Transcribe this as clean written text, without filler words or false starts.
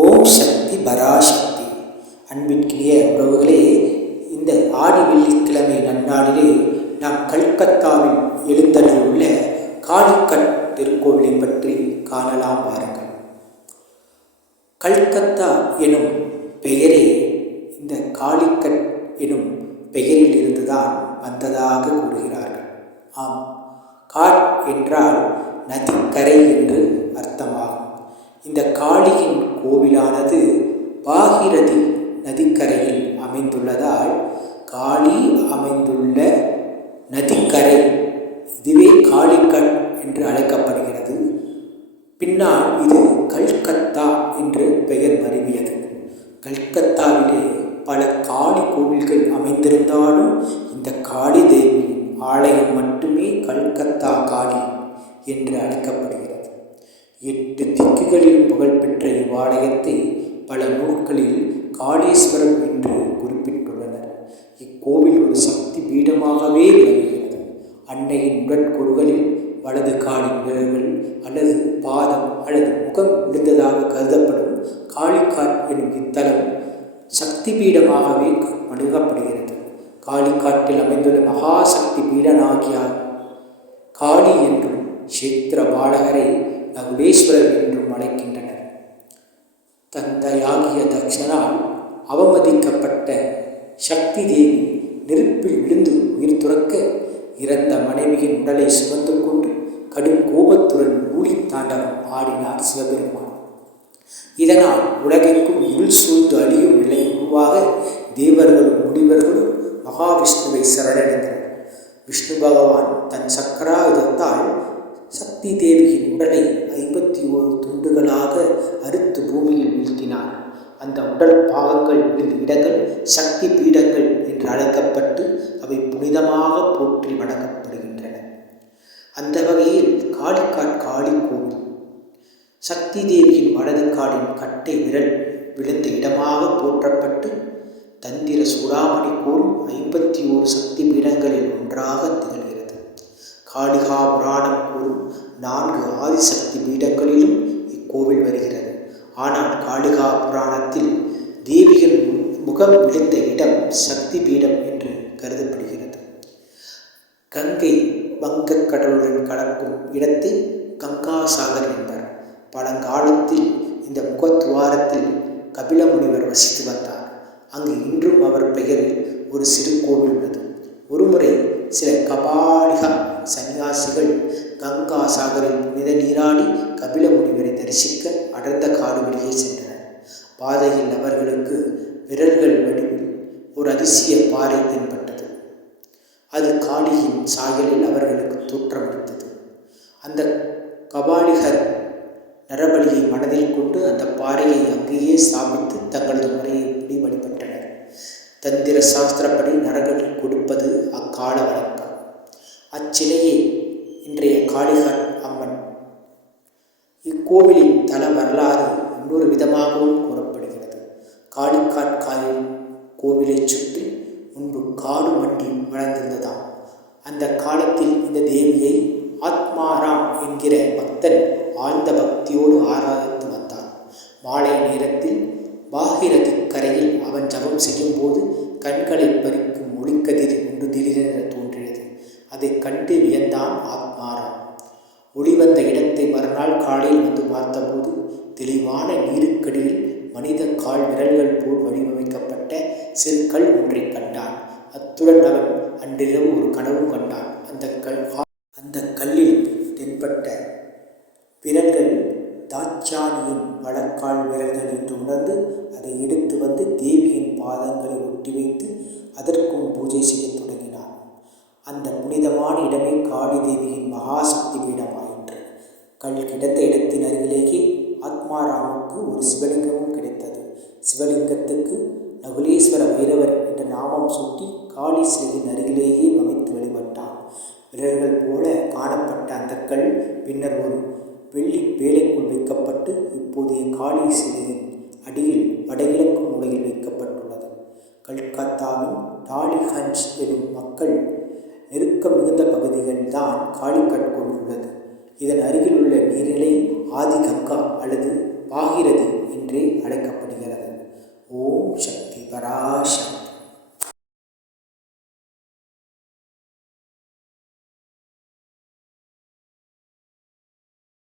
ஓம் சக்தி பராசக்தி. அன்பிற்கினிய உறவுகளே, இந்த ஆடி வெள்ளிக்கிழமை நன்னாளிலே நாம் கல்கத்தாவில் எழுந்தருளுள்ள காளிகட் திருக்கோவிலை பற்றி காணலாம் வாருங்கள். கல்கத்தா எனும் பெயரே இந்த காளிகட் எனும் பெயரில் இருந்துதான் வந்ததாக கூறுகிறார்கள். ஆம், காட் என்றால் நதிக்கரை என்று அர்த்தமாகும். இந்த காளியின் கோவிலானது பாகிரதி நதிக்கரையில் அமைந்துள்ளதால் காளி அமைந்துள்ள நதிக்கரை இதுவே காளிகட் என்று அழைக்கப்படுகிறது. பின்னால் இது கல்கத்தா என்று பெயர் மருவியது. கல்கத்தாவிலே பல காளி கோவில்கள் அமைந்திருந்தாலும் இந்த காளி தேவியின் ஆலயம் மட்டுமே கல்கத்தா காளி என்று அழைக்கப்படுகிறது. 8 திக்குகளிலும் புகழ்பெற்ற இவ்வாலயத்தை பல நூல்களில் காளீஸ்வரம் என்று குறிப்பிட்டுள்ளனர். இக்கோவில் ஒரு சக்தி பீடமாகவே விளங்குகிறது. அன்னையின் உடற்கூறுகளில் வலது காலின் விரல்கள் அல்லது பாதம் அல்லது முகம் விழுந்ததாக கருதப்படும் காளிகாட் எனும் இத்தலம் சக்தி பீடமாகவே அணுகப்படுகிறது. காளிகாட்டில் அமைந்துள்ள மகாசக்தி பீடனாகிய காளி என்றும் கஷேத்திர பாலகரை நகுலேஸ்வரர் என்றும் அழைக்கின்றனர். தந்தையாகிய தக்ஷனால் அவமதிக்கப்பட்ட சக்தி தேவி நெருப்பில் விழுந்து உயிர் துறக்க இறந்த மனைவியின் உடலை சுமந்து கொண்டு கடும் கோபத்துடன் ஊழி தாண்டவம் ஆடினார் சிவபெருமான். இதனால் உலகெங்கும் இருள் சூழ்ந்து அழியும் நிலை உருவாக தேவர்களும் முனிவர்களும் மகாவிஷ்ணுவை சரணடைந்தனர். விஷ்ணு பகவான் தன் சக்கராயுதத்தால் சக்தி தேவியின் உடலை 51 துண்டுகளாக அறுத்து பூமியில் வீழ்த்தினார். அந்த உடல் பாகங்கள் விழுந்த இடங்கள் சக்தி பீடங்கள் என்று அழைக்கப்பட்டு அவை புனிதமாக போற்றி வணங்கப்படுகின்றன. அந்த வகையில் காளிகாட் காளி கோவில் சக்தி தேவியின் வலது காலின் கட்டை விரல் விழுந்த இடமாக போற்றப்பட்டு தந்திர சூடாமணி கூறும் 51 சக்தி பீடங்களில் ஒன்றாக திகழ்கிறது. காளிகா புராணம் கூறும் 4 ஆதிசக்தி பீடங்களிலும் இக்கோவில் வருகிறது. ஆனால் காளிகா புராணத்தில் தேவியின் முகம் விழுந்த இடம் சக்தி பீடம் என்று கருதப்படுகிறது. கங்கை வங்கக்கடலுடன் கலக்கும் இடத்தை கங்காசாகர் என்பர். பழங்காலத்தில் இந்த முகத்துவாரத்தில் கபில முனிவர் வசித்து வந்தார். அங்கு இன்றும் அவர் பெயரில் ஒரு சிறு கோவில் உள்ளது. ஒருமுறை சில கபாலிகா சன்னியாசிகள் கங்கா சாகரில் புனித நீராடி கபில முனிவரை தரிசிக்க அடர்ந்த காடு வழியே சென்றனர். பாதையில் அவர்களுக்கு விரல்கள் வடிவில் ஒரு அதிசய பாறை தென்பட்டது. அது காளியின் சாயலில் அவர்களுக்கு தோற்றமளித்தது. அந்த கபாலிகர் நரபலியை மனதில் கொண்டு அந்த பாறையை அங்கேயே ஸ்தாபித்து தங்களது முறையைப்படி வழிபட்டனர். தந்திர சாஸ்திரப்படி நரபலி கொடுப்பது அக்கால வழக்கம். அச்சிலையே இன்றைய காளிகாட் அம்மன். இக்கோவிலின் தல வரலாறு இன்னொரு விதமாகவும் கூறப்படுகிறது. காளிகாட் கோவிலை சுற்றி முன்பு காடு மண்டி வளர்ந்திருந்ததாம். அந்த காலத்தில் இந்த தேவியை ஆத்மாராம் என்கிற பக்தன் ஆழ்ந்த பக்தியோடு ஆராதித்து வந்தான். மாலை நேரத்தில் பாகிரதி கரையில் அவன் ஜபம் செய்யும் போது கண்களை பறிக்கும் ஒளிக்கதிர் ஒன்று திடீரென தோன்றியது. அதை கண்டு வியந்தான் ஆத்மாராம். ஒளி வந்த இடத்தை மறுநாள் காலையில் வந்து பார்த்தபோது தெளிவான நீருக்கடியில் மனித கால் விரல்கள் போல் வடிவமைக்கப்பட்ட சிறு கல் ஒன்றை கண்டான். அத்துடன் அவன் அன்றிரவு ஒரு கனவு கண்டான். அந்த கல்லில் தென்பட்ட விரல்கள் தாட்சாணியின் வலக்கால் விரல்கள் என்று உணர்ந்து அதை எடுத்து வந்து தேவியின் பாதங்களை ஒட்டி வைத்து அதற்கும் பூஜை செய்ய தொடங்கினான். அந்த புனிதமான இடமே காளி தேவியின் மகாசக்தி பீடமாயிற்று. கல் கிடந்த இடத்தின் அருகிலேயே ஆத்மாராமுக்கு ஒரு சிவலிங்கமும் கிடைத்தது. சிவலிங்கத்துக்கு நகுலேஸ்வர வைரவர் என்ற நாமம் சூட்டி காளி சிலையின் அருகிலேயே அமைத்து வழிபட்டான். விரல்கள் போல காணப்பட்ட அந்த கல் பின்னர் ஒரு வெள்ளி பேழைக்குள் வைக்கப்பட்டு இப்போதைய காளி சிலையின் அடியில் வடகிழக்கு மூலையில் வைக்கப்பட்டுள்ளது. கல்கத்தாவின் டாலிகஞ்ச் எனும் மக்கள் நெருக்கம் மிகுந்த பகுதிகள் தான் காளிகட் கோவில் உள்ளது. இதன் அருகில் உள்ள நீர்நிலை ஆதி கங்கா அல்லது பாகிரதி என்றே அழைக்கப்படுகிறது. ஓம் சக்தி பராசக்தி.